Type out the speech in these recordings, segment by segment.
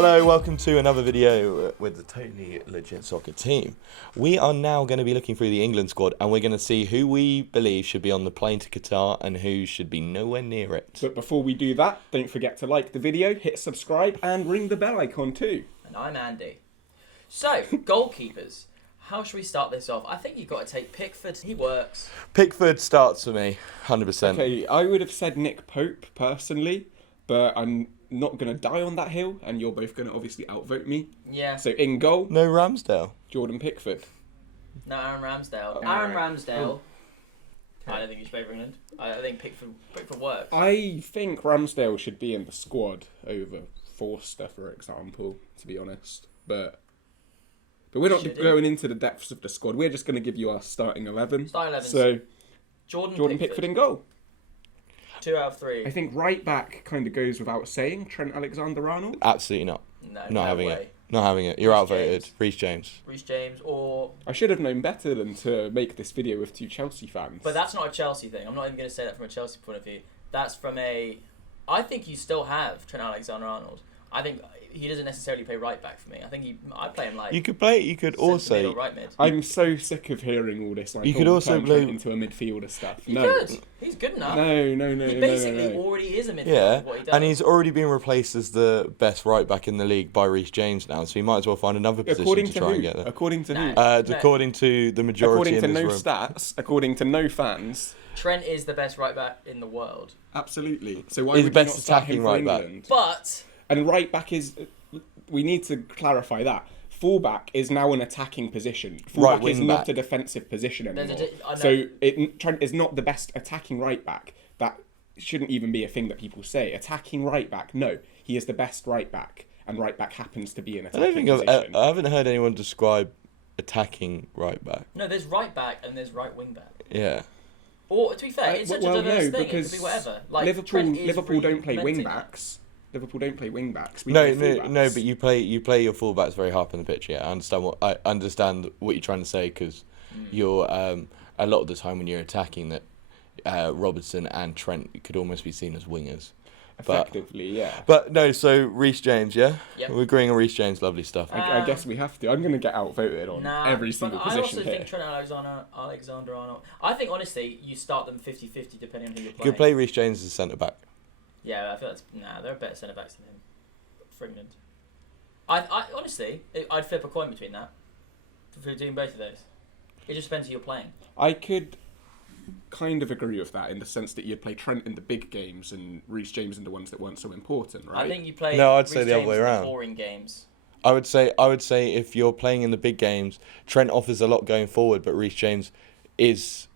Hello, welcome to another video with the Totally Legit Soccer team. We are now going to be looking through the England squad and we're going to see who we believe should be on the plane to Qatar and who should be nowhere near it. But before we do that, don't forget to like the video, hit subscribe and ring the bell icon too. And I'm Andy. So, goalkeepers. How should we start this off? I think you've got to take Pickford. He works. Pickford starts for me, 100%. Okay, I would have said Nick Pope personally, but I'm not going to die on that hill, and you're both going to obviously outvote me. Yeah. So in goal, No Ramsdale. Jordan Pickford. No, Aaron Ramsdale. Oh. Aaron Ramsdale. I don't think he should play for England. I think Pickford works. I think Ramsdale should be in the squad over Forster, for example, to be honest. But we're not going into the depths of the squad. We're just going to give you our starting 11. Starting 11. So Jordan Pickford in goal. 2 out of 3. I think right back kind of goes without saying. Trent Alexander-Arnold. Absolutely not. No having way. it. Not having it. You're Reece outvoted. James. Reece James. Reece James or... I should have known better than to make this video with two Chelsea fans. But that's not a Chelsea thing. I'm not even going to say that from a Chelsea point of view. That's from a... I think you still have Trent Alexander-Arnold. I think he doesn't necessarily play right back for me. I think I play him like... You could play. You could centre mid also. or right mid. I'm so sick of hearing all this. Like, You could also turn play- Trent into a midfielder stuff. He No. could. He's good enough. No. He basically already is a midfielder. Yeah, What he does. and he's already been replaced as the best right back in the league by Reece James now, so he might as well find another position According to to try who? and get there. According to who? No. According to the majority According to in this no room. stats. According to no fans. Trent is the best right back in the world. Absolutely. So why He's would the you best not start attacking him for right back. England? But And right back is. We need to clarify that. Fullback is now an attacking position. Fullback Right is wing not back. a defensive position There's a anymore. I know. So Trent is not the best attacking right back. That shouldn't even be a thing that people say. Attacking right back, no. He is the best right back, and right back happens to be an I attacking don't think position. I haven't heard anyone describe attacking right back. no, there's right back and there's right wing back. Yeah. Or to be fair, it's such a diverse thing. It could be whatever. Like Liverpool don't play wing reinventing backs. Liverpool don't play wing backs. We No, play fullbacks. no, but you play your fullbacks very high up on the pitch. Yeah, I understand what you're trying to say because you're a lot of the time when you're attacking that Robertson and Trent could almost be seen as wingers. Effectively, yeah. But no, so Reece James, yeah? Yep. We're agreeing on Reece James, lovely stuff. I guess we have to. I'm going to get outvoted on every single but position I also here. think Trent Alexander-Arnold. I think honestly, you start them 50-50 depending on who you're You playing. could play Reece James as a centre back. Yeah, I feel there are better centre backs than him for England. I honestly, I'd flip a coin between that for doing both of those. It just depends who you're playing. I could kind of agree with that in the sense that you'd play Trent in the big games and Reece James in the ones that weren't so important, right? I think you play. No, I'd Reece say the other James way in around. Boring games. I would say if you're playing in the big games, Trent offers a lot going forward, but Reece James is.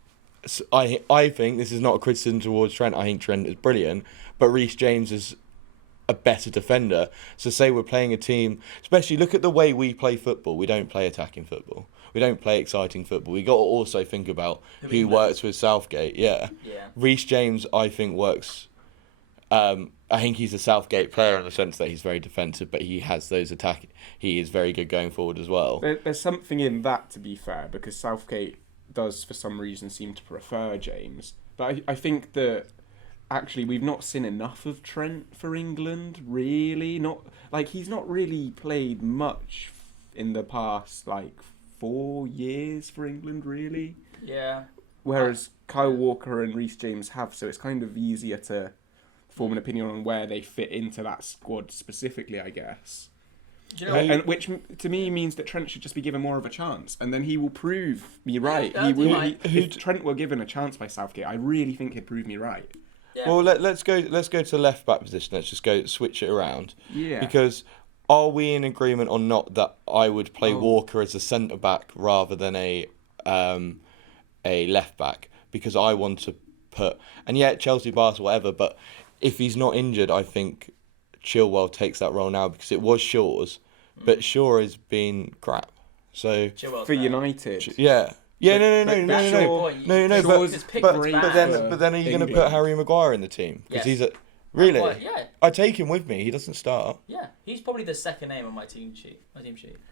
I think this is not a criticism towards Trent. I think Trent is brilliant, but Reece James is a better defender. So say we're playing a team, especially look at the way we play football. We don't play attacking football. We don't play exciting football. We got to also think about who works with Southgate. Yeah. Reece James, I think works. I think he's a Southgate player in the sense that he's very defensive, but he has those attack. He is very good going forward as well. There's something in that, to be fair, because Southgate does for some reason seem to prefer James. But I think that actually we've not seen enough of Trent for England, really. He's not really played much in the past 4 years for England, really. Yeah. Whereas Kyle Walker and Reece James have, so it's kind of easier to form an opinion on where they fit into that squad specifically, I guess. Do you know And which to me means that Trent should just be given more of a chance, and then he will prove me right. Yeah, He will. might. If Trent were given a chance by Southgate, I really think he'd prove me right. Yeah. Well, let's go to left back position. Let's just go switch it around. Yeah. Because are we in agreement or not that I would play Walker as a centre back rather than a left back? Because I want to put Chelsea, Barca, whatever. But if he's not injured, I think Chilwell takes that role now because it was Shaw's, but Shaw has been crap. So Chilwell's For better. United, yeah. Yeah, no, but but then are you going to put Harry Maguire in the team? Because Yes. he's really. Well, yeah. I take him with me. He doesn't start. Yeah, he's probably the second name on my team sheet.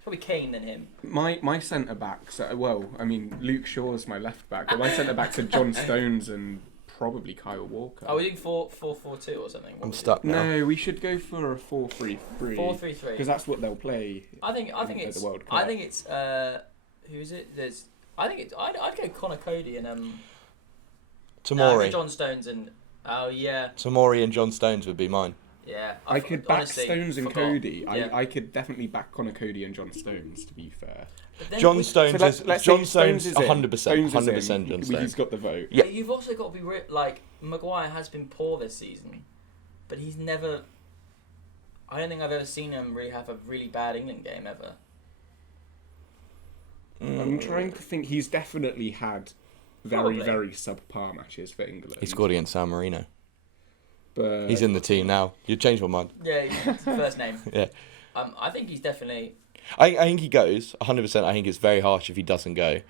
Probably Kane than him. my centre backs. Luke Shaw's my left back, but my centre backs are John Stones and probably Kyle Walker. Oh, we're doing 4-4-2 or something. What I'm was it? stuck now. No, we should go for a 4-3-3. 4-3-3. Because that's what they'll play. I think at it's. the World I Cup. think it's. Who is it? There's. I think it's. I'd go Connor Cody and Tamori. John Stones and. Oh yeah. Tamori and John Stones would be mine. Yeah. I could back honestly Stones and forgot. Cody. Yeah. I could definitely back Connor Cody and John Stones, to be fair. But then John we- Stones So is let's John say Stones is in. 100%. Stones is 100% in. John He's Stones. got the vote. Yeah. But you've also got to be like Maguire has been poor this season, but he's never. I don't think I've ever seen him really have a really bad England game ever. I'm trying to think. He's definitely had very, Probably. very subpar matches for England. He scored against San Marino. But He's in the team now. You changed my mind. Yeah, he's first name. Yeah. I think he's definitely. I think he goes 100%. I think it's very harsh if he doesn't go.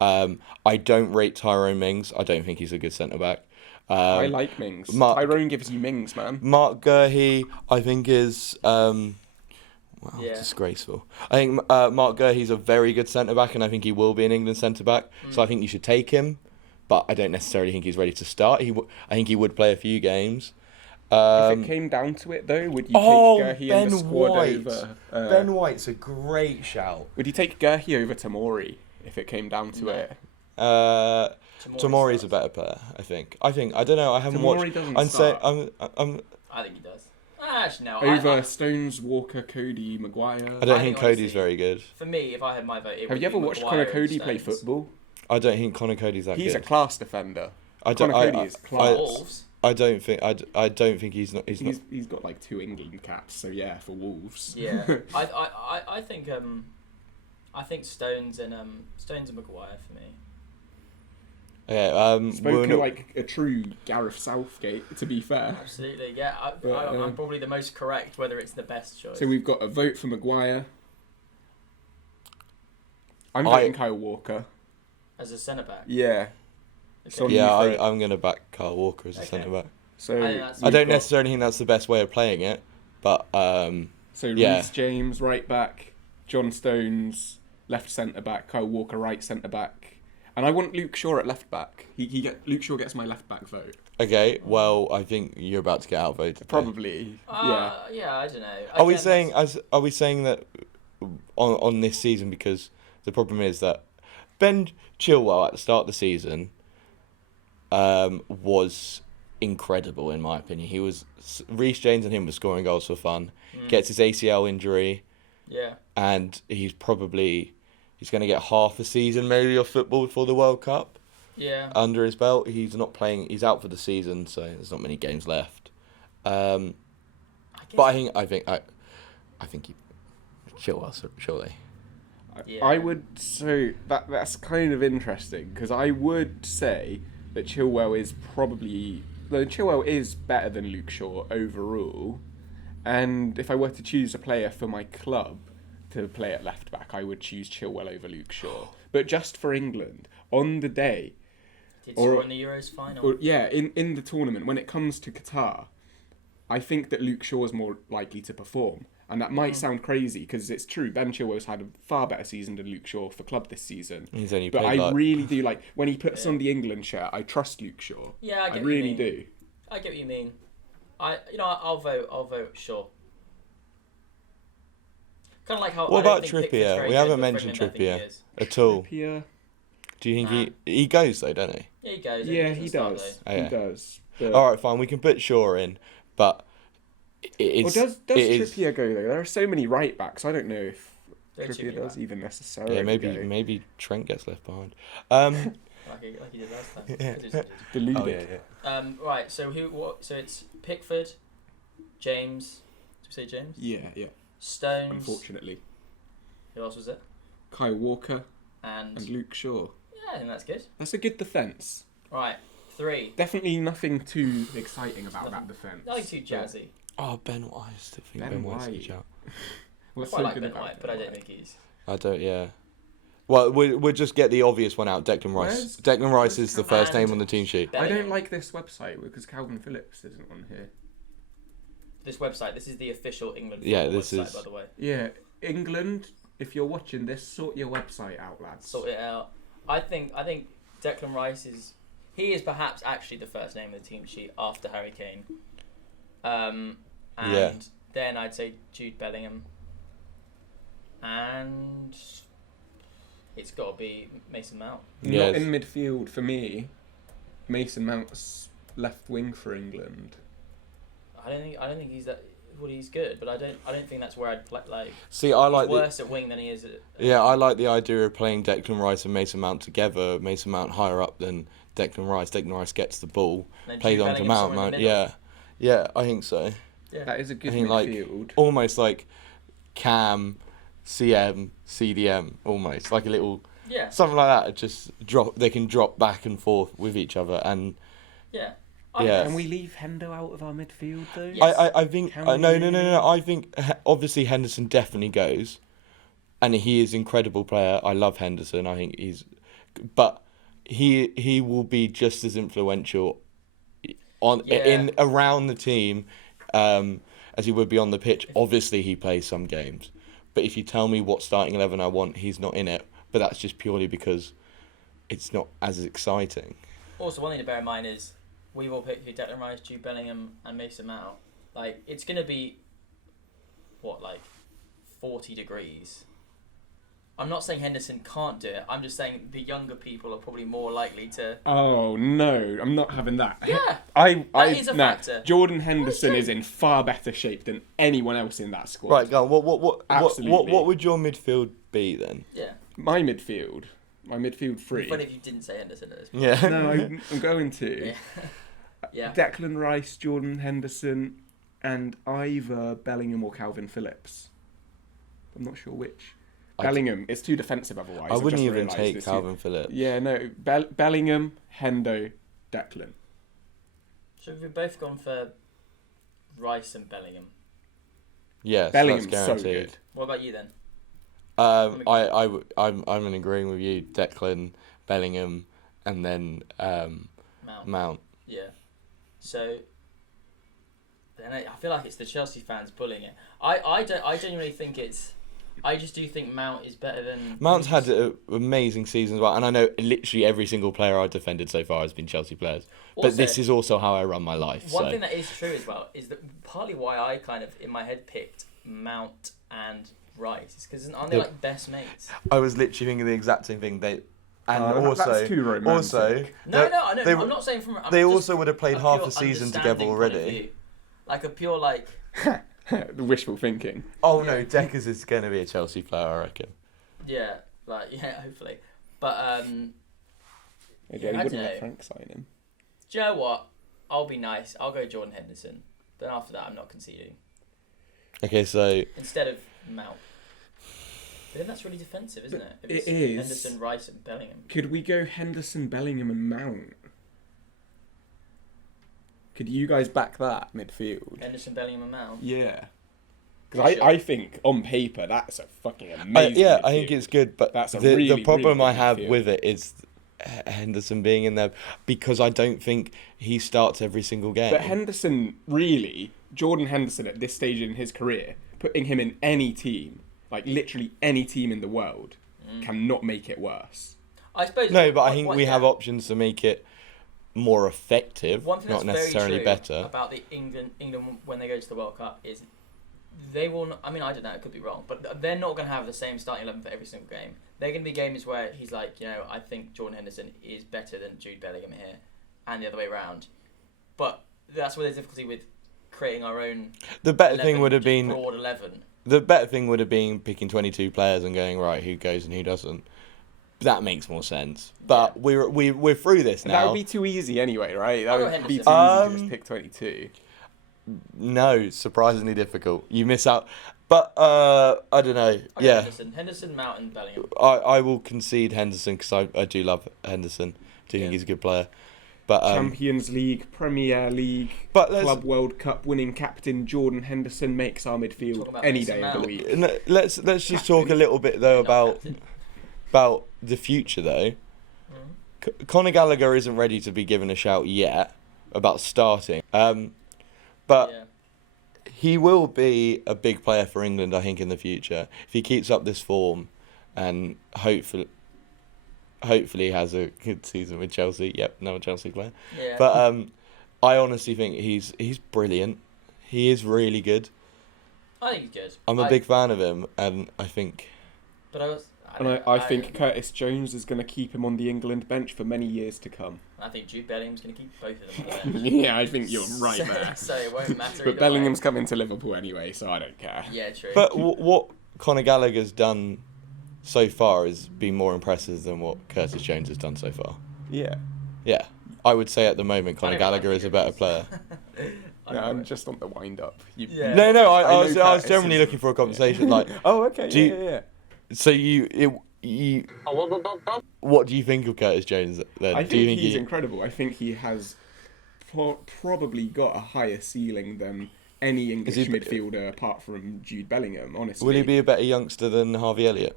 I don't rate Tyrone Mings. I don't think he's a good centre back. I like Mings. Tyrone gives you Mings, man. Mark Gurhey, I think is Yeah. disgraceful. I think Mark Gurhey's a very good centre back, and I think he will be an England centre back. So I think you should take him, but I don't necessarily think he's ready to start. I think he would play a few games. If it came down to it, though, would you take Gurhey in the squad over? Ben White's a great shout. Would you take Gurhey over Tamori if it came down to No. it? Tamori's a better player, I think. I don't know. I haven't Tamori watched. doesn't I'm say start. I'm. I think he does. Actually, no. Over Stones, Walker, Cody, Maguire. I don't I think think Cody's honestly- very good. For me, if I had my vote, it Have would you ever be watched Maguire Connor and Cody play Stones. football? I don't think Connor Cody's that He's a good. class defender. I don't. Connor Cody is For class. Wolves. I don't think. I don't think he's not. He's not. He's got like 2 England caps, so yeah, for Wolves. Yeah. I think Stones and Maguire for me. Yeah. Spoken we're not- like a true Gareth Southgate, to be fair. Absolutely, yeah. But, I'm probably the most correct whether it's the best choice. So we've got a vote for Maguire. I'm voting Kyle Walker. As a centre back. Yeah. Okay. So- Yeah, for it. I'm gonna back Kyle Walker as a Okay. centre back. So I think that's- I don't necessarily think that's the best way of playing it, but So yeah. Reece James right back, John Stones left centre back, Kyle Walker right centre back, and I want Luke Shaw at left back. Luke Shaw gets my left back vote. okay. Well, I think you're about to get outvoted. there. Probably. Yeah. Yeah, I don't know. Are we Again, saying that's- are we saying that on this season, because the problem is that Ben Chilwell at the start of the season was incredible in my opinion. He was Reece James and him were scoring goals for fun. Gets his ACL injury, Yeah. and he's going to get half a season maybe of football before the World Cup Yeah. under his belt. He's not playing. He's out for the season, so there's not many games left. But I think he Chilwell surely. Yeah. I would so that's kind of interesting because I would say that Chilwell is better than Luke Shaw overall, and if I were to choose a player for my club to play at left back, I would choose Chilwell over Luke Shaw. But just for England on the day, Did score in the Euros final. in the tournament when it comes to Qatar, I think that Luke Shaw is more likely to perform. And that might sound crazy because it's true. Ben Chilwell's had a far better season than Luke Shaw for club this season. He's only But played I like really do like when he puts on the England shirt. I trust Luke Shaw. Yeah, I get I what you really mean. do. I get what you mean. I'll vote Shaw. Kind of like how. What I don't about think Pickford's Trippier? very We good, haven't but mentioned Freeman, I think he Trippier is. at all. Trippier. Do you think he goes though, don't he? Yeah, he goes. Yeah, doesn't he start, does. Oh, He yeah. does. But... All right, fine. We can put Shaw in, but it Well, is. does it is- Trippier go though? There are so many right backs. I don't know if Don't Trippier Trippier does back. even necessarily. Yeah, go. maybe Trent gets left behind. Like he did last time. Yeah. As he Deluded. did. Right. So So it's Pickford, James. Did we say James? Yeah. Stones. Unfortunately, Who else was it? Kyle Walker And and Luke Shaw. yeah, I think that's good. That's a good defence. Right. 3. Definitely nothing too exciting about that defence. Nothing too jazzy. Oh, Ben White. I still think Ben Ben White's a White. good shout. What's I so like good Ben about White, but I don't White? think he's. I don't. Yeah. Well, we'll just get the obvious one out. Declan Rice. Where's- Declan Rice where's is the Calvin- first name And- on the team sheet. I Bellingham. don't like this website because Calvin Phillips isn't on here. This website. This is the official England Yeah, football this website, is- by the way. Yeah, England. If you're watching this, sort your website out, lads. Sort it out. I think Declan Rice is. he is perhaps actually the first name of the team sheet after Harry Kane. And Yeah. then I'd say Jude Bellingham. And it's got to be Mason Mount. Not in midfield for me. Mason Mount's left wing for England. I don't think he's that. Well, he's good, but I don't think that's where I'd play. Like, See, I like he's worse at wing than he is at. I like the idea of playing Declan Rice and Mason Mount together. Mason Mount higher up than Declan Rice. Declan Rice gets the ball, plays on to Mount. Yeah, I think so. Yeah. That is a good I think midfield. Almost like Cam, CM, CDM, almost like a little something like that. Just drop. They can drop back and forth with each other, and Can we leave Hendo out of our midfield though? Yes. I think no. I think obviously Henderson definitely goes, and he is an incredible player. I love Henderson. I think but he will be just as influential in around the team as he would be on the pitch. Obviously, he plays some games, but if you tell me what starting 11 I want, he's not in it. But that's just purely because it's not as exciting. Also, one thing to bear in mind is we've all picked who Declan Rice, Jude Bellingham, and Mason Mount. Like, it's going to be, 40 degrees. I'm not saying Henderson can't do it. I'm just saying the younger people are probably more likely to. Oh no, I'm not having that. Yeah, that is a factor. Jordan Henderson is in far better shape than anyone else in that squad. Right, go on. Absolutely. What would your midfield be then? Yeah. My midfield three. But if you didn't say Henderson at this point. Yeah. No, I'm going to. Yeah. Yeah. Declan Rice, Jordan Henderson, and either Bellingham or Calvin Phillips. I'm not sure which. Bellingham, it's too defensive otherwise. I wouldn't just even realised take this Calvin Phillips. Yeah, no. Bellingham, Hendo, Declan. So we've both gone for Rice and Bellingham. Yes, Bellingham's that's so guaranteed. good. What about you then? I'm in agreeing with you. Declan, Bellingham, and then Mount. Yeah. So then I feel like it's the Chelsea fans pulling it. I genuinely think it's. I just do think Mount is better than. Mount's had an amazing season as well, and I know literally every single player I've defended so far has been Chelsea players. Also, but this is also how I run my life. One thing that is true as well is that partly why I kind of in my head picked Mount and Rice is because aren't they like best mates? I was literally thinking the exact same thing. That's too romantic. No, I'm not saying from. They also would have played half a season together already. Point of view. Like a pure like. The wishful thinking. Oh no, Deckers is going to be a Chelsea player, I reckon. Yeah, hopefully, but He wouldn't let Frank sign him. Do you know what? I'll be nice. I'll go Jordan Henderson. But after that, I'm not conceding. Okay, so instead of Mount. But then that's really defensive, isn't it? It is. Henderson, Rice, and Bellingham. Could we go Henderson, Bellingham, and Mount? Could you guys back that midfield? Henderson, Bellingham, and Mount? Yeah. Because I think, on paper, that's a fucking amazing midfield. I think it's good, but That's the problem really I have midfield. with it is Henderson being in there, because I don't think he starts every single game. But Henderson, really, Jordan Henderson at this stage in his career, putting him in any team, like literally any team in the world, cannot make it worse. I suppose. No, but I think we have options to make it more effective, One thing not that's necessarily very true better. about the England when they go to the World Cup is they will not, I mean, I don't know, it could be wrong, but they're not going to have the same starting 11 for every single game. They're going to be games where he's like, I think Jordan Henderson is better than Jude Bellingham here, and the other way around. But that's where there's difficulty with creating our own. The better thing would have been broad 11. The better thing would have been picking 22 players and going, right, who goes and who doesn't. That makes more sense. But we're through this now. That would be too easy anyway, right? That I'll go would be too Henderson. easy to just pick 22. No, surprisingly difficult. You miss out. But I don't know. I'll go Henderson, Mount, and Bellingham. I will concede Henderson because I do love Henderson. I do think he's a good player. But Champions League, Premier League, Club World Cup winning captain Jordan Henderson makes our midfield any day of the week. Let's just talk a little bit though about the future though. Conor Gallagher isn't ready to be given a shout yet about starting. But he will be a big player for England, I think, in the future if he keeps up this form, and hopefully hopefully has a good season with Chelsea. Yep, another Chelsea player. Yeah. But I honestly think he's brilliant. He is really good. I think he's good. I'm a big fan of him, and I think. But I think Curtis Jones is going to keep him on the England bench for many years to come. I think Jude Bellingham's going to keep both of them on the bench. Yeah, I think you're right so, there. So it won't matter. But Bellingham's coming to Liverpool anyway, so I don't care. Yeah, true. But what Conor Gallagher's done so far has been more impressive than what Curtis Jones has done so far. Yeah. Yeah, I would say at the moment Conor Gallagher is a better player. I'm just on the wind up. Yeah. No, I was Curtis generally looking for a conversation. Like, oh, okay. Yeah. So you. What do you think of Curtis Jones then? I do you think he's incredible. I think he has probably got a higher ceiling than any English midfielder apart from Jude Bellingham, honestly. Will he be a better youngster than Harvey Elliott?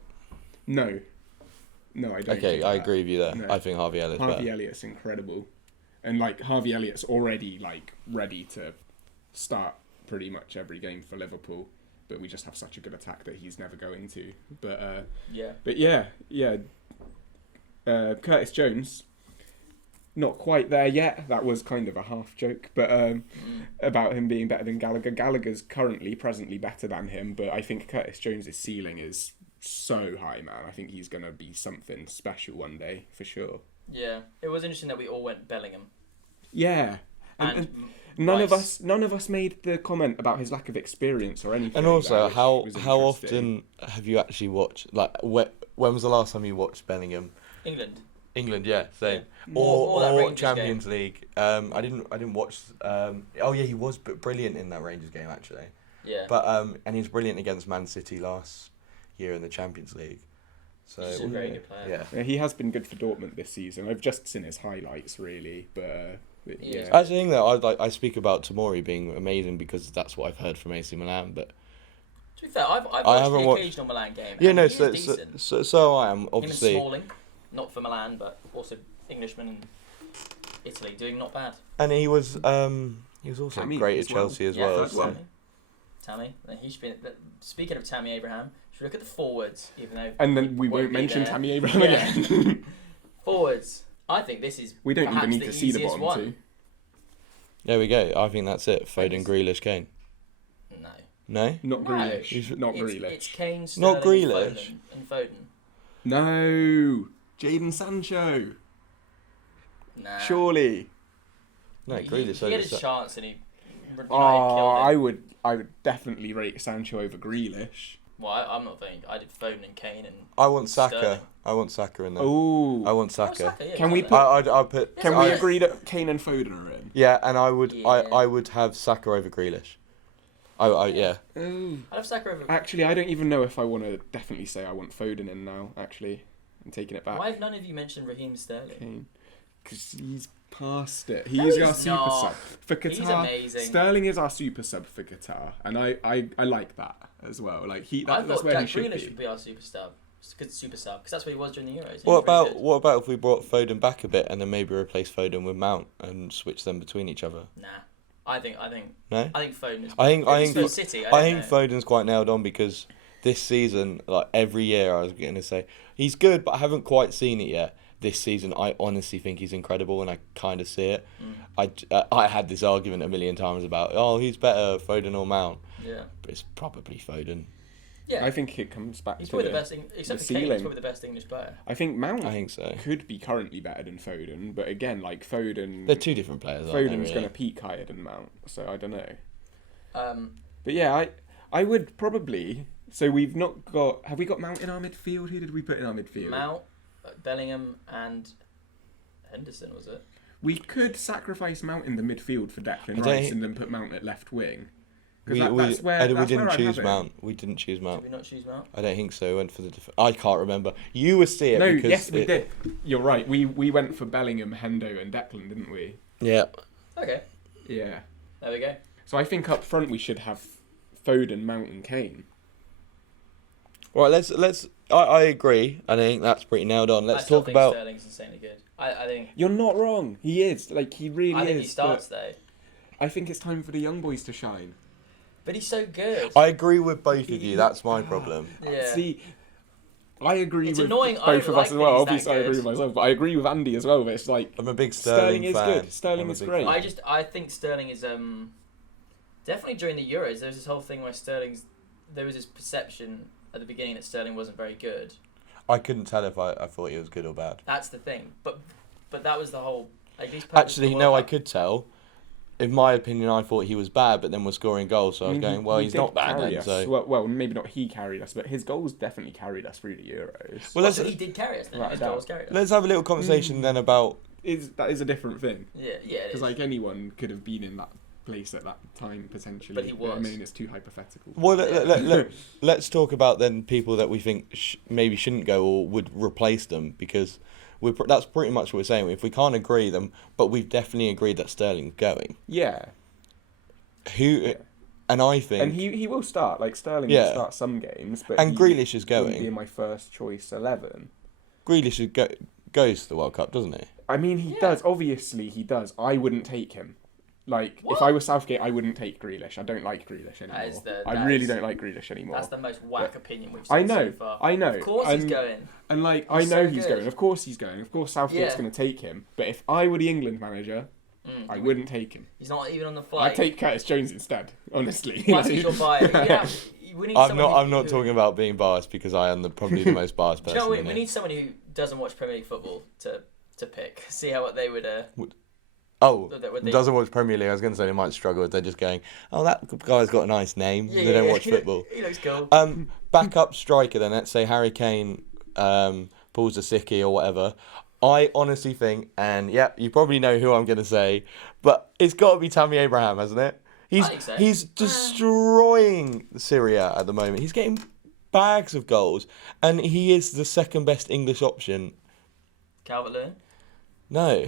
No, I don't. Okay, I agree with you there. No. I think Harvey Elliott's better. Harvey Elliott's incredible, and like Harvey Elliott's already like ready to start pretty much every game for Liverpool. But we just have such a good attack that he's never going to. But Curtis Jones, not quite there yet. That was kind of a half joke, but about him being better than Gallagher. Gallagher's presently better than him, but I think Curtis Jones's ceiling is so high, man. I think he's gonna be something special one day for sure. Yeah, it was interesting that we all went Bellingham. Yeah, and none of us made the comment about his lack of experience or anything. And also, how interesting. often have you actually watched? Like, when was the last time you watched Bellingham? England, yeah, same. Yeah. Or that Rangers Champions game. League. I didn't watch. Oh yeah, he was brilliant in that Rangers game actually. Yeah. But and he was brilliant against Man City last year in the Champions League. So He's a very good player. Yeah. He has been good for Dortmund this season. I've just seen his highlights really, but yeah. That's the thing that I speak about Tomori being amazing because that's what I've heard from AC Milan, but. To be fair, I've watched the occasional Milan game. Yeah, and no, he is decent. so I am obviously. Him and Smalling, not for Milan, but also Englishman and Italy doing not bad. And he was also Tammy great as at well. Chelsea as Yeah, well. thanks, So. Tammy. He should be. Speaking of Tammy Abraham, should we look at the forwards? Even though And then we won't be mention there. Tammy Abraham Yeah. again. Forwards. I think this is. We don't even perhaps need to see the easiest bottom one. two. There we go. I think that's it. Foden, Grealish, Kane. No. No? Not No. Grealish. Not Grealish. It's Kane, Not Sterling, Grealish. and Foden. No, Jadon Sancho. Nah. Surely. No, He Grealish. had his over chance and he. United Oh, killed him. I would definitely rate Sancho over Grealish. Well, I'm not thinking. I did Foden and Kane and. I want Saka. Sterling. I want Saka in there. Oh, I want Oh, Saka. yeah, Can we Saka. put- I'd put. can I- we agree that Kane and Foden are in? Yeah, and I would. Yeah. I would have Saka over Grealish. Yeah. Oh. I'd have Saka over. Actually, I don't even know if I want to definitely say I want Foden in now. Actually, I'm taking it back. Why have none of you mentioned Raheem Sterling? Kane, because he's past it. No, He's he's our super not. sub for He's Qatar. amazing. Sterling is our super sub for Qatar, and I like that as well. Like I that's thought where Jack he should Grealish be. would be our super sub. Good super sub, because that's what he was during the Euros. He What was very about good. if we brought Foden back a bit and then maybe replace Foden with Mount and switch them between each other? Nah, I think No. I think Foden is. I think If it's for City. I think Foden's quite nailed on because this season, like every year, I was going to say he's good, but I haven't quite seen it yet. This season, I honestly think he's incredible, and I kind of see it. I had this argument a million times about who's better, Foden or Mount? Yeah. But it's probably Foden. Yeah. I think it comes back He's to probably the best, except for Kane. He's ceiling. probably the best English player. I think Mount I think so. could be currently better than Foden, but again, like Foden, They're two different players. Aren't Foden's they, really? going to peak higher than Mount, so I don't know. Um, But yeah, I would probably. So we've not got. Have we got Mount in our midfield? Who did we put in our midfield? Mount, Bellingham, and Henderson, was it? We could sacrifice Mount in the midfield for Declan don't Rice think- and then put Mount at left wing. We That's where didn't I choose have it. Mount. We didn't choose Did Mount. we not choose Mount? I don't think so. We went for the. I can't remember. You were see it No, because yes, we did. You're right. We went for Bellingham, Hendo, and Declan, didn't we? Yeah. Okay, Yeah. there we go. So I think up front we should have Foden, Mount, and Kane. Right. Let's. I agree. I think that's pretty nailed on. I Let's still talk think about. Sterling's insanely good. I think. You're not wrong. He is. Like he really I think is. he starts but though, I think it's time for the young boys to shine. but he's so good. I agree with both of you. That's my problem. Yeah. See, I agree It's with annoying. I both don't of like us as well. things Obviously, that I agree good. with myself, but I agree with Andy as well. But it's like I'm a big Sterling Sterling is fan. good. Sterling I'm a is big great. fan. I think Sterling is definitely during the Euros. There was this whole thing where there was this perception at the beginning that Sterling wasn't very good. I couldn't tell if I thought he was good or bad. That's the thing. But that was the whole. Like, these purpose of Actually, the no, World I Cup. could tell. In my opinion, I thought he was bad, but then was scoring goals. So I was going, well, he he's did not bad carry then. us. So Well, maybe not he carried us, but his goals definitely carried us through the Euros. Well, let's- So he did carry us then. Right, His I goals doubt. carried us. let's have a little conversation then about. That is a different thing. Yeah, it Because is. like anyone could have been in that place at that time potentially. But he was. I mean, it's too hypothetical. Well, let's talk about then people that we think maybe shouldn't go or would replace them, because that's pretty much what we're saying. If we can't agree them, but we've definitely agreed that Sterling's going. Yeah, And I think. and he will start. Like Sterling Yeah. will start some games, but And Grealish is wouldn't be going. in my first choice 11. Grealish goes to the World Cup, doesn't he? I mean, he Yeah. does. Obviously, he does. I wouldn't take him. Like, What? if I was Southgate, I wouldn't take Grealish. I don't like Grealish anymore. I that really is- don't like Grealish anymore. That's the most whack opinion we've I seen know. so far. I know. Of course he's going. And like, I He's know so he's good. going. Of course he's going. Of course Southgate's Yeah. going to take him. But if I were the England manager, I wouldn't take him. He's not even on the flight. I'd take Curtis Jones instead. Honestly. Once he's your buyer. We need I'm someone not. I'm not talking about being biased, because I am probably the most biased Do person. you know what? in We here. need someone who doesn't watch Premier League football to pick. See how what they would. Oh, Would they- doesn't watch Premier League. I was going to say they might struggle if they're just going, oh, that guy's got a nice name. They don't watch football. He looks cool. Backup striker then, let's say Harry Kane pulls a sickie or whatever. I honestly think, and yeah, you probably know who I'm going to say, but it's got to be Tammy Abraham, hasn't it? I think so. He's destroying Syria at the moment. He's getting bags of goals, and he is the second best English option. Calvert-Lewin. No.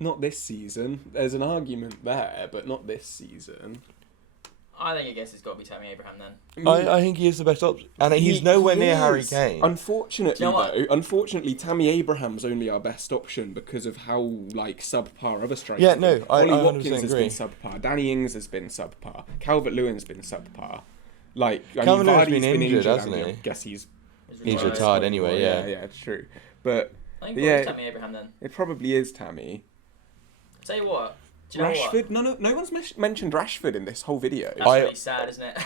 Not this season. There's an argument there, but not this season. I think I guess it's got to be Tammy Abraham then. I think he is the best option, and he's nowhere near Harry is. Kane. Unfortunately, Do you know what? though, Tammy Abraham's only our best option because of how like subpar other strikers. Yeah, no, I Ollie 100% Watkins has agree. been subpar. Danny Ings has been subpar. Calvert-Lewin's been subpar. Like, I mean, Calvert-Lewin's Vardy's been injured, hasn't I he? guess he's He's retired. retired anyway, yeah. Yeah, it's true. But I think Yeah. it's Tammy Abraham then. it probably is Tammy. Tell you what. Do you know Rashford? what? No one's mentioned Rashford in this whole video. That's really sad, isn't it?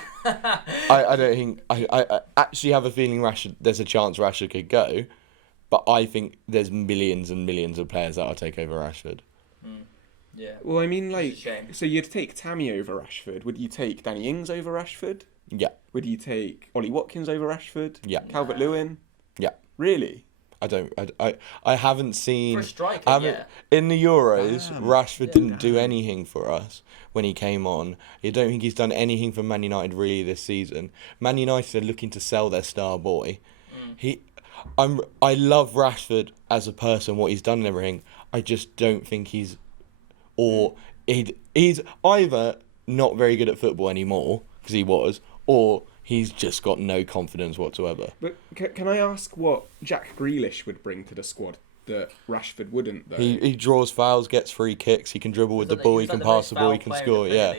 I don't think I actually have a feeling there's a chance Rashford could go, but I think there's millions and millions of players that'll take over Rashford. Yeah. Well, I mean, It's like, a shame. so you'd take Tammy over Rashford. Would you take Danny Ings over Rashford? Yeah, Would you take Ollie Watkins over Rashford? yeah, Calvert-Lewin? yeah. Really? I haven't seen. For a striker, I haven't- yeah. In the Euros, Damn. Rashford didn't do Damn. anything for us when he came on. I don't think he's done anything for Man United really this season. Man United are looking to sell their star boy. I love Rashford as a person, what he's done and everything. I just don't think he's either not very good at football anymore, because he was, or he's just got no confidence whatsoever. But can I ask what Jack Grealish would bring to the squad that Rashford wouldn't, though? He draws fouls, gets free kicks, he can dribble with the ball, he can pass the ball, he can score. Yeah,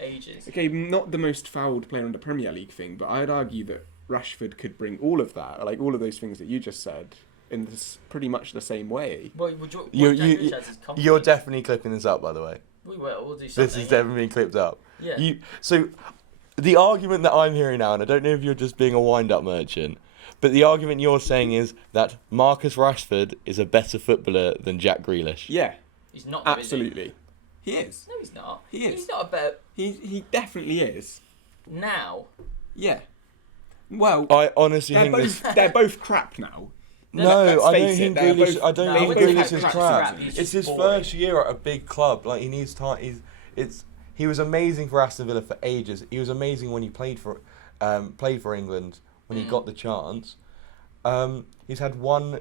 ages. Okay, not the most fouled player in the Premier League thing, but I'd argue that Rashford could bring all of that, like all of those things that you just said, in pretty much the same way. Well, you're You're definitely clipping this up, by the way. We will. We'll do something. This is definitely being clipped up. Yeah. So the argument that I'm hearing now, and I don't know if you're just being a wind-up merchant, but the argument you're saying is that Marcus Rashford is a better footballer than Jack Grealish. Yeah, He's not. though, is he? absolutely. He is. No, he's not. He is. He's not a better He definitely is. now. Yeah. Well, I honestly think they're both crap now. No, let's I don't face it, think they're Grealish. both- I don't No, think I wouldn't Grealish say is crap, crap. he's It's just his boring. first year at a big club. Like he needs time. He was amazing for Aston Villa for ages. He was amazing when he played for England when he got the chance. He's had one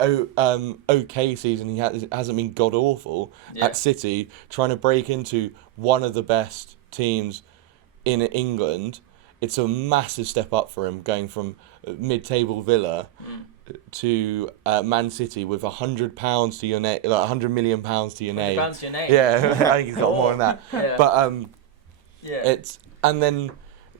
okay season. He hasn't been god awful at City, trying to break into one of the best teams in England. It's a massive step up for him, going from mid-table Villa to Man City with £100 to your name, like £100 million to your name. £100 to your name. Yeah, I think he's got more than that. Yeah. But Yeah. and then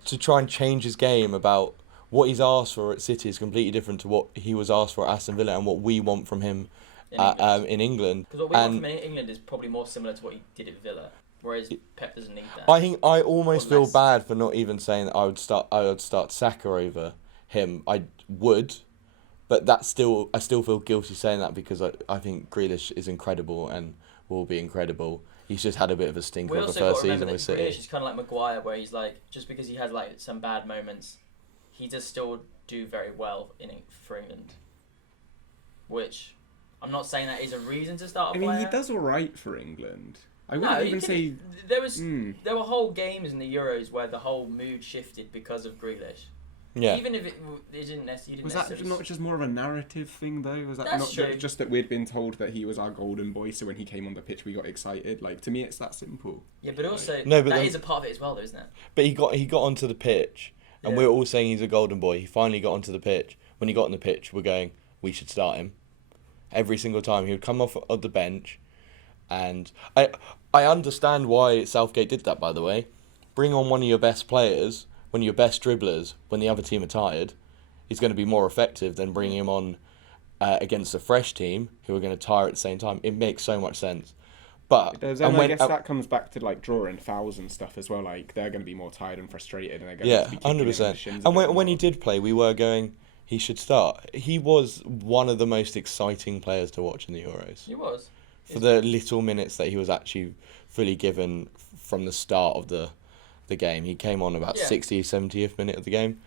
to try and change his game about what he's asked for at City is completely different to what he was asked for at Aston Villa and what we want from him in England. Because what we want from him in England is probably more similar to what he did at Villa, whereas Pep doesn't need that. I think I almost Or feel less. bad for not even saying that I would start Saka over him. I would, but I still feel guilty saying that because I think Grealish is incredible and will be incredible. He's just had a bit of a stinker We of the also first got to remember season with that Grealish City. is kind of like Maguire, where he's like, just because he has like some bad moments, he does still do very well for England. Which, I'm not saying that is a reason to start a I mean, player. he does all right for England. I No, wouldn't he even say. didn't. There were whole games in the Euros where the whole mood shifted because of Grealish. Yeah. Even if it didn't necessarily. Was that not just more of a narrative thing, though? Was that That's not true. just that we'd been told that he was our golden boy, so when he came on the pitch, we got excited? Like, to me, it's that simple. Yeah, but also No, but that then- is a part of it as well, though, isn't it? But he got onto the pitch, and Yeah. we were all saying he's a golden boy. He finally got onto the pitch. When he got on the pitch, we're going, we should start him. Every single time he would come off of the bench, and I understand why Southgate did that. By the way, bring on one of your best players, one of your best dribblers when the other team are tired. He's going to be more effective than bringing him on against a fresh team who are going to tire at the same time. It makes so much sense. But It does, and I guess that comes back to like drawing fouls and stuff as well. Like, they're going to be more tired and frustrated, and they're going to be kicking 100%. shins. And when he did play, we were going, he should start. He was one of the most exciting players to watch in the Euros. He was. For the little minutes that he was actually fully given from the start of the game. He came on about 60th, 70th minute of the game.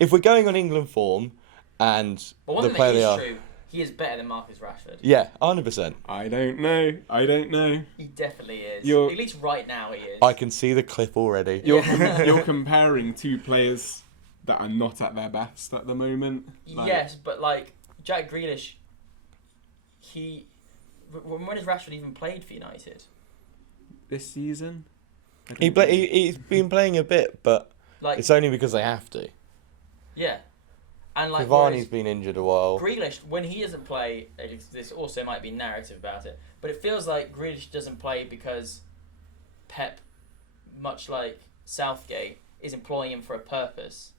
If we're going on England form and But one the thing player that they is are... true, he is better than Marcus Rashford. Yeah, 100%. I don't know. He definitely is. You're- At least right now he is. I can see the clip already. You're comparing two players that are not at their best at the moment. Like, Yes, but like Jack Grealish, when has Rashford even played for United? this season. He's been playing a bit, but Like, it's only because they have to. yeah, and like Cavani's been injured a while. Grealish, when he doesn't play, this also might be narrative about it, but it feels like Grealish doesn't play because Pep, much like Southgate, is employing him for a purpose.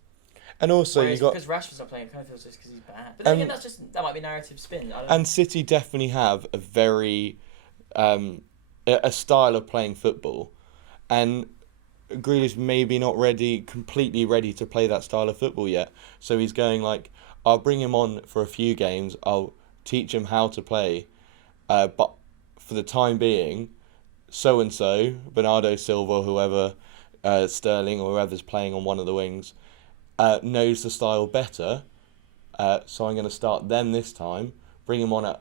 And also Whereas you got... because Rashford's not playing, it kind of feels just because he's bad. But then again, that might be narrative spin. I don't know. And City definitely have a very... a style of playing football. And Grealish maybe not completely ready to play that style of football yet. So he's going like, I'll bring him on for a few games. I'll teach him how to play. But for the time being, so-and-so, Bernardo Silva, whoever, Sterling or whoever's playing on one of the wings, knows the style better. So I'm going to start them this time, bring him on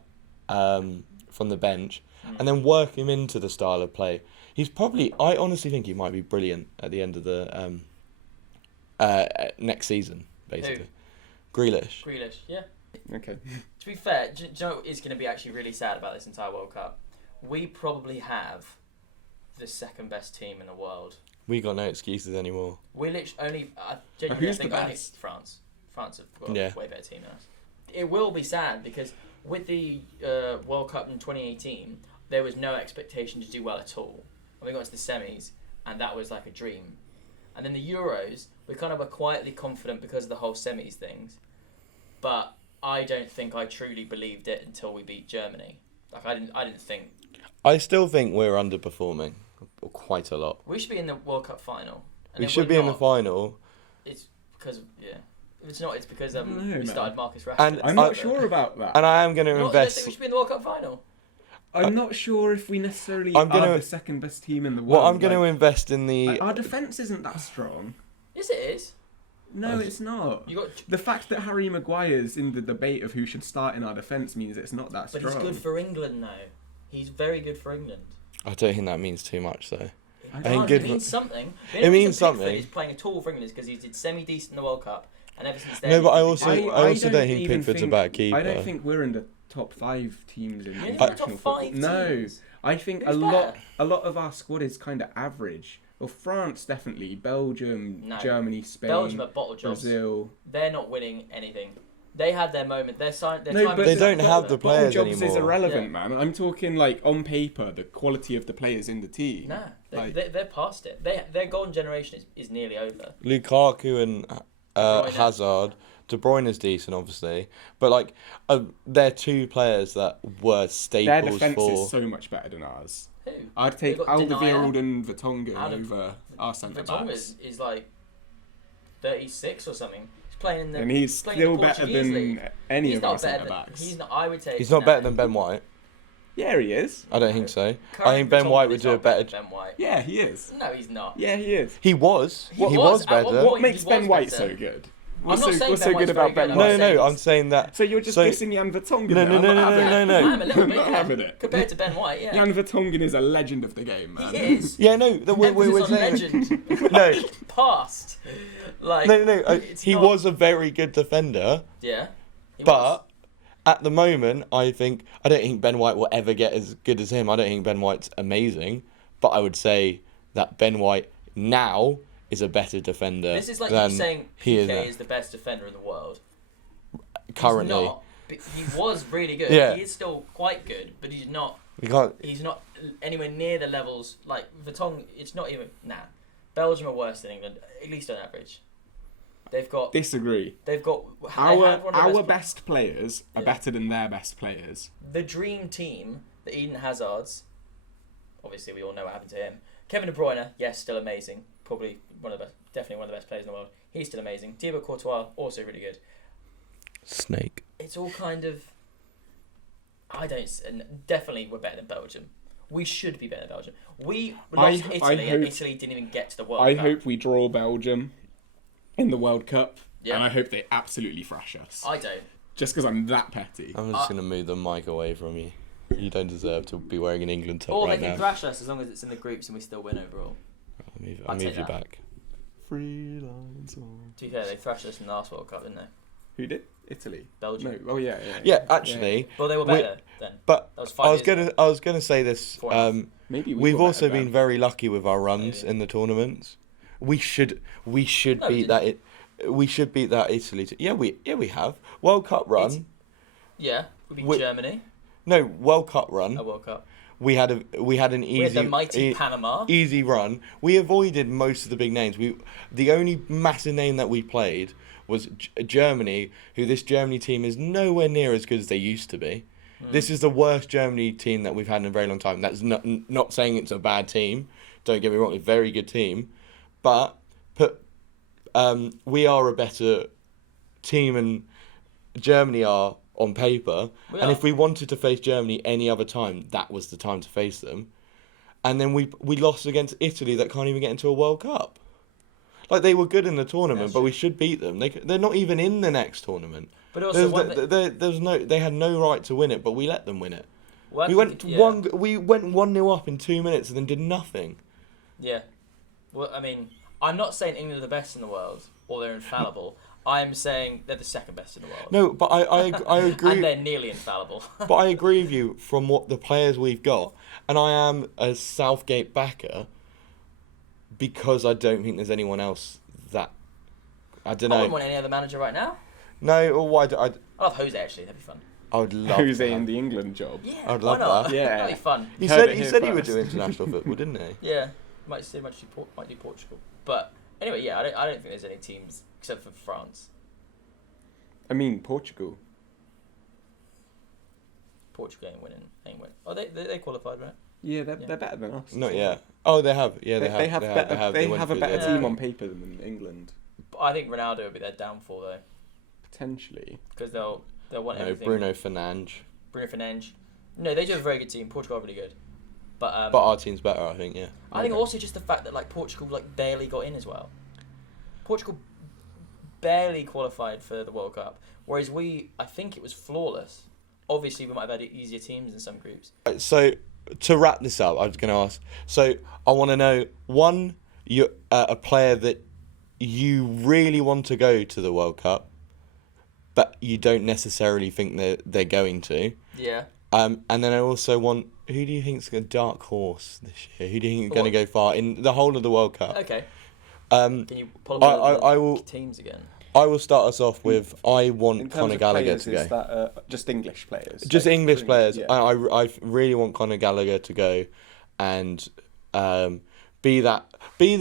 from the bench, and then work him into the style of play. I honestly think he might be brilliant at the end of the next season, basically. Grealish. Grealish, yeah. Okay. To be fair, do you know what is going to be actually really sad about this entire World Cup? We probably have the second best team in the world. We got no excuses anymore. We literally only, genuinely, Who's I think the only best? France. France have got Yeah. a way better team than us. It will be sad because with the World Cup in 2018, there was no expectation to do well at all. And we got to the semis, and that was like a dream. And then the Euros, we kind of were quietly confident because of the whole semis things. But I don't think I truly believed it until we beat Germany. Like I didn't think I still think we're underperforming quite a lot. we should be in the World Cup final. And We then should we're be in the not. final. It's because If it's not, it's because I don't know, we man. started Marcus Rashford. And I'm not sure about that. And I am going to You don't invest... think we should be in the World Cup final? I'm not sure if we necessarily I'm gonna- are the second best team in the world. Well, I'm going to invest in the... Like, our defence isn't that strong. Yes, it is. No, it's not. You got, The fact that Harry Maguire's in the debate of who should start in our defence means it's not that but strong. he's good for England though. He's very good for England. I don't think that means too much, though. I think It good means for- something. It means something. He's playing at all for England because he did semi-decent in the World Cup, and ever since then. No, but I he's been also good. don't think even Pickford's a bad keeper. I don't think we're in the top 5 teams in You're in the international top football. 5 No, teams. I think Who's better? a lot of our squad is kind of average. Well, France definitely, Belgium, No. Germany, Spain, Belgium are bottle jobs. Brazil. They're not winning anything. They had their moment. Their time. They don't have the players jobs anymore. is irrelevant, Yeah. man. I'm talking like on paper, the quality of the players in the team. Nah, Like- they're past it. Their golden generation is nearly over. Lukaku and Bruyne. Hazard. De Bruyne is decent, obviously, but like they're two players that were Their staples defense for. is so much better than ours. Who? I'd take They've got Alderweireld and Vertonghen Alder- over our centre Vertonghen backs. is like 36 or something. He's playing in the. And he's playing in still the better Portuguese than league. any He's of our not better centre than. backs. He's not. I would take. He's not better than Ben White. Yeah, he is. I don't think so. I Currently, think Ben Vertonghen White would is do a not better better. than Ben White. Yeah, he is. No, he's not. Yeah, he is. He was. He was At better. what What makes he was Ben White better. so good? I'm not saying What's Ben so White's good about very Ben good. White? I'm saying I'm saying that. So you're just so- dissing Jan Vertonghen No, now? no, no, I'm not no, having no, it. no. I'm a little I'm bit. not Yeah. having it. Compared to Ben White, yeah. Jan Vertonghen is a legend of the game, man. He is. Yeah, no, we're Emphasis on saying. legend. No, Past. Like. no. it's He not- was a very good defender, Yeah. He but was. at the moment, I don't think Ben White will ever get as good as him. I don't think Ben White's amazing, but I would say that Ben White now is a better defender This is like than you saying he PK is is the best defender in the world. currently. He's not, but he was really good. Yeah. He is still quite good, but he's not. We can't. He's not anywhere near the levels like Vertonghen. It's not even. Nah, Belgium are worse than England, at least on average. They've got. Disagree. They've got. they Our had one of the best players are Yeah. better than their best players. The dream team, the Eden Hazards. Obviously, we all know what happened to him. Kevin De Bruyne, yes, still amazing. Probably one of the best. Definitely one of the best players in the world. He's still amazing. Thibaut Courtois, also really good. Snake. It's all kind of. And definitely we're better than Belgium. We should be better than Belgium. We lost to Italy, and Italy didn't even get to the World I Cup. hope we draw Belgium in the World Cup, Yeah. and I hope they absolutely thrash us. I don't. Just because I'm that petty. I'm just gonna move the mic away from you. You don't deserve to be wearing an England top Or right they can now. thrash us as long as it's in the groups and we still win overall. I'll I'd move take you that. back. Free lines on. To be fair, they thrashed us in the last World Cup, didn't they? Who did? Italy. Belgium. No. Oh yeah. Yeah, actually, Well, they were better then. but That was 5 I was years ago. I was gonna say this. 4.5. Maybe We've were also better been then. very lucky with our runs Maybe. in the tournaments. We should No, we beat that. We should beat that Italy. Yeah, we have World Cup run. Yeah, we beat We- Germany No, World Cup run. at World Cup. We had an We had easy the mighty Panama. easy run. We avoided most of the big names. The only massive name that we played was Germany, who this Germany team is nowhere near as good as they used to be. This is the worst Germany team that we've had in a very long time. That's not saying it's a bad team. Don't get me wrong, it's a very good team, but we are a better team and Germany are on paper. We And are. if we wanted to face Germany any other time, that was the time to face them. And then we lost against Italy that can't even get into a World Cup. Like, they were good in the tournament, That's but true. we should beat them. They're not even in the next tournament. But also, They had no right to win it, but we let them win it. one We went thing- yeah. 1-0 up in 2 minutes and then did nothing. Yeah. Well, I mean, I'm not saying England are the best in the world or they're infallible. I'm saying they're the second best in the world. No, but I agree. And they're nearly infallible. But I agree with you from what the players we've got, and I am a Southgate backer because I don't think there's anyone else that I don't I wouldn't know. want any other manager right now. No, or why? I love Jose actually. That'd be fun. I would love Jose that. in the England job. Yeah, I'd why love not? that. Yeah. That'd be fun. He Heard said it he here said he would first. do international football, didn't he? Yeah, might do Portugal. But anyway, yeah, I don't think there's any teams except for France. I mean Portugal. Portugal ain't winning. Oh, they qualified, right? Yeah, they're Yeah. better than us. Not yet. Oh, they have. Yeah, they have. They have a went better through team the- on paper than England. But I think Ronaldo will be their downfall though, Potentially. because they'll want No, everything. Bruno Fernandes. Bruno Fernandes. No, they do have a very good team. Portugal are really good, but But our team's better, I think. Yeah. I think also just the fact that like Portugal like barely got in as well. Portugal barely qualified for the World Cup, whereas I think it was flawless. Obviously, we might have had easier teams in some groups. So to wrap this up, I was going to ask. So I want to know a player that you really want to go to the World Cup, but you don't necessarily think they're going to. Yeah. And then I also want, who do you think's a dark horse this year? Who do you think is going to go far in the whole of the World Cup? Okay. Um, Can you pull up I the will. teams again? I will start us off with I In want terms Conor of Gallagher players, to go. is that just English players? Just Like, English players. Yeah. I really want Conor Gallagher to go, and be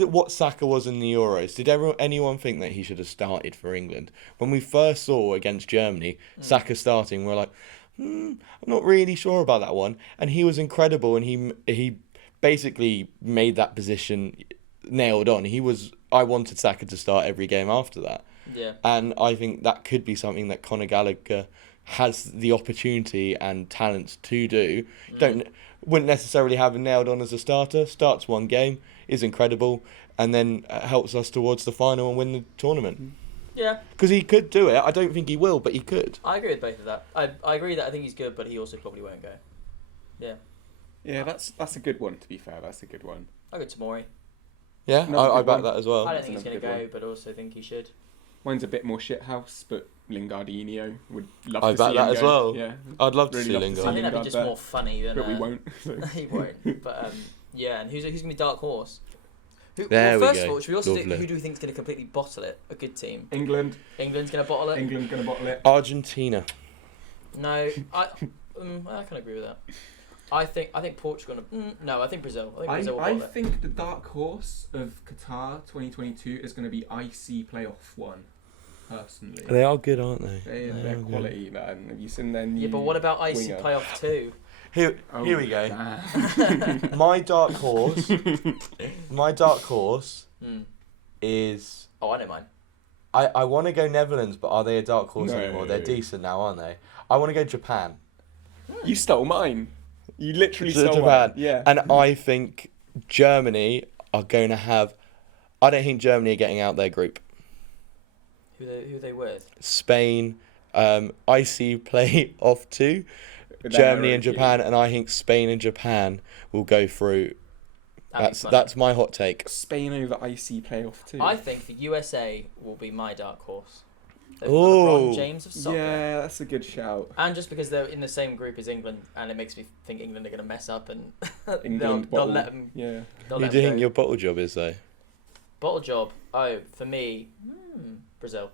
what Saka was in the Euros. Did anyone think that he should have started for England? When we first saw against Germany, Saka starting, we're like, I'm not really sure about that one. And he was incredible, and he basically made that position nailed on. I wanted Saka to start every game after that. Yeah. And I think that could be something that Conor Gallagher has the opportunity and talent to do. Wouldn't necessarily have him nailed on as a starter. Starts one game, is incredible, and then helps us towards the final and win the tournament. Yeah. Because he could do it. I don't think he will, but he could. I agree with both of that. I agree that I think he's good, but he also probably won't go. Yeah. Yeah, that's a good one. To be fair, that's a good one. I'll go Tomori. Yeah, Another I good back one. that as well. I don't think he's another going to good go, but also think he should. Mine's a bit more shithouse, but Lingardinho would love I to back see that him as go. well. Yeah, I'd love to Really see love to Lingard. I think that'd be Lingard just there. more funny than. but we won't. So. He won't. But yeah, and who's going to be dark horse? There we first go. of all, should we also do Lovely. who do we think is going to completely bottle it? A good team. England's England's going to bottle it. going to bottle it. Argentina. No, I can agree with that. I think Portugal. No, I think Brazil. I think Brazil will I bottle it. think the dark horse of Qatar 2022 is going to be IC playoff one. Personally, They are good, aren't they? they're quality, man. Have you seen their new Yeah, but what about IC winger? playoff 2? Here we go. Damn. My dark horse. My dark horse is. Oh, I know mine. I want to go Netherlands, but are they a dark horse No. anymore? They're decent now, aren't they? I want to go Japan. You stole mine. You literally To stole Japan. mine. Yeah. And I think Germany are going to have. I don't think Germany are getting out their group. Who are they with? Spain, IC play off 2. Germany and Japan, and I think Spain and Japan will go through. That's my hot take. Spain over IC playoff too. I think the USA will be my dark horse. They've got Ooh. LeBron James of soccer. Yeah, that's a good shout. And just because they're in the same group as England, and it makes me think England are going to mess up, and England they'll bottle. let them. Yeah. They'll Who let do you them think go. your bottle job is, though? Bottle job? Oh, for me, Brazil.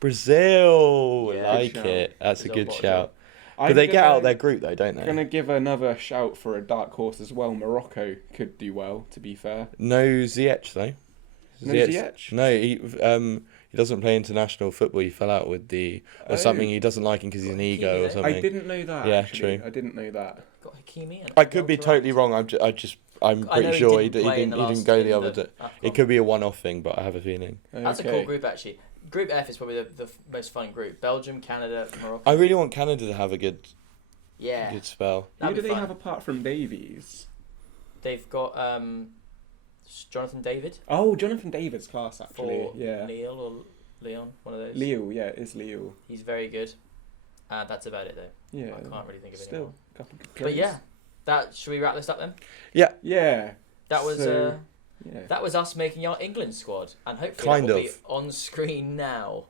Brazil! Yeah, like good it. That's Brazil a good bottle shout. job. But they get out their group, though, don't I'm going they? to give another shout for a dark horse as well. Morocco could do well, to be fair. No Ziyech, though. No Ziyech? No, he doesn't play international football. He fell out with or something. He doesn't like him because he's an ego or I something. I didn't know that. Yeah, actually. true. I didn't know that. Got Hakimi in. I could be totally wrong. I'm I know pretty sure he play in didn't go the other day. AFCON. It could be a one-off thing, but I have a feeling. That's Okay. a cool group, actually. Group F is probably the most fun group. Belgium, Canada, Morocco. I really want Canada to have a good spell. Who That'd do be they fun. have apart from Davies? They've got Jonathan David Oh, Jonathan David's class, actually. for Yeah. Lille or Leon, one of those. Leo, yeah, it is Leo. He's very good. That's about it, though. Yeah. I can't really think of Still, anyone. a couple good But players. yeah, should we wrap this up then? Yeah. That was So, yeah. that was us making our England squad, and hopefully Kind that will be of. on screen now.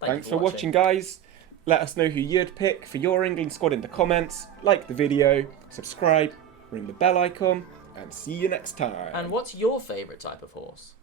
Thanks for watching, guys. Let us know who you'd pick for your England squad in the comments. Like the video, subscribe, ring the bell icon, and see you next time. And what's your favourite type of horse?